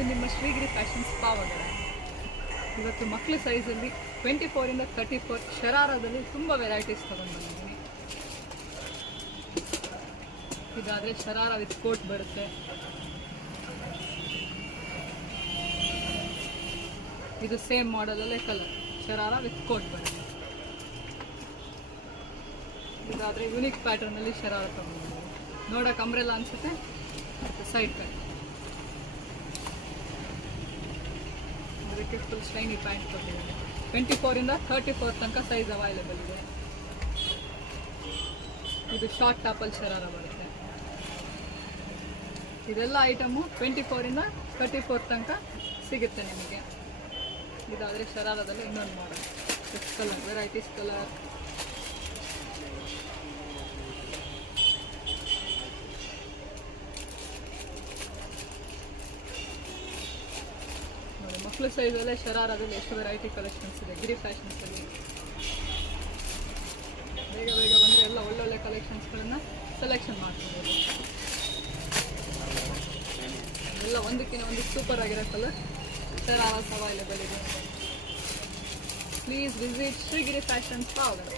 ಇದು ನಿಮ್ಮ ಶ್ರೀಗಿರಿ ಫ್ಯಾಷನ್ಸ್ ಪಾವಗಡ. ಇವತ್ತು ಮಕ್ಕಳ ಸೈಜಲ್ಲಿ 24 ಇಂದ 34 ಶರಾರದಲ್ಲಿ ತುಂಬ ವೆರೈಟೀಸ್ ತೊಗೊಂಡು ಬಂದಿದ್ದೀನಿ. ಇದಾದರೆ ಶರಾರ ವಿತ್ ಕೋಟ್ ಬರುತ್ತೆ. ಇದು ಸೇಮ್ ಮಾಡೆಲಲ್ಲೇ ಕಲರ್ ಶರಾರ ವಿತ್ ಕೋಟ್ ಬರುತ್ತೆ. ಇದಾದರೆ ಯುನಿಕ್ ಪ್ಯಾಟರ್ನಲ್ಲಿ ಶರಾರ ತೊಗೊಂಡಿದ್ದೀನಿ. ನೋಡೋಕೆ ಅಂಬ್ರೆಲ್ಲ ಅನಿಸುತ್ತೆ, ಸೈಡ್ ಪ್ಯಾಂಟ್. ಅದಕ್ಕೆ ಫುಲ್ ಶೈನಿ ಪ್ಯಾಂಟ್ ಕೊಟ್ಟಿದ್ದೀನಿ. 24 ಇಂದ 34 ತನಕ ಸೈಜ್ ಅವೈಲೇಬಲ್ ಇದೆ. ಇದು ಶಾರ್ಟ್ ಟಾಪಲ್ ಶರಾರ ಬರುತ್ತೆ. ಇದೆಲ್ಲ ಐಟಮು 24 ಇಂದ 34 ತನಕ ಸಿಗುತ್ತೆ ನಿಮಗೆ. ಇದಾದರೆ ಶರಾರದಲ್ಲಿ ಇನ್ನೊಂದು ಮಾಡಲ್ ಕಲರ್, ವೆರೈಟೀಸ್ ಕಲರ್. ಮಕ್ಕಳ ಸೈಜಲ್ಲೇ ಶರಾರದಲ್ಲಿ ಎಷ್ಟು ವೆರೈಟಿ ಕಲೆಕ್ಷನ್ಸ್ ಇದೆ ಗಿರಿ ಫ್ಯಾಷನ್ಸಲ್ಲಿ. ಬೇಗ ಬೇಗ ಬಂದರೆ ಎಲ್ಲ ಒಳ್ಳೊಳ್ಳೆ ಕಲೆಕ್ಷನ್ಸ್ಗಳನ್ನು ಸೆಲೆಕ್ಷನ್ ಮಾಡ್ಕೊಬೋದು. ಎಲ್ಲ ಒಂದಕ್ಕಿಂತ ಒಂದು ಸೂಪರ್ ಆಗಿರೋ ಕಲರ್ ಶರಾರಸ್ ಅವೈಲೇಬಲ್ ಇದೆ. Please visit Shrigiri fashions Pavagada.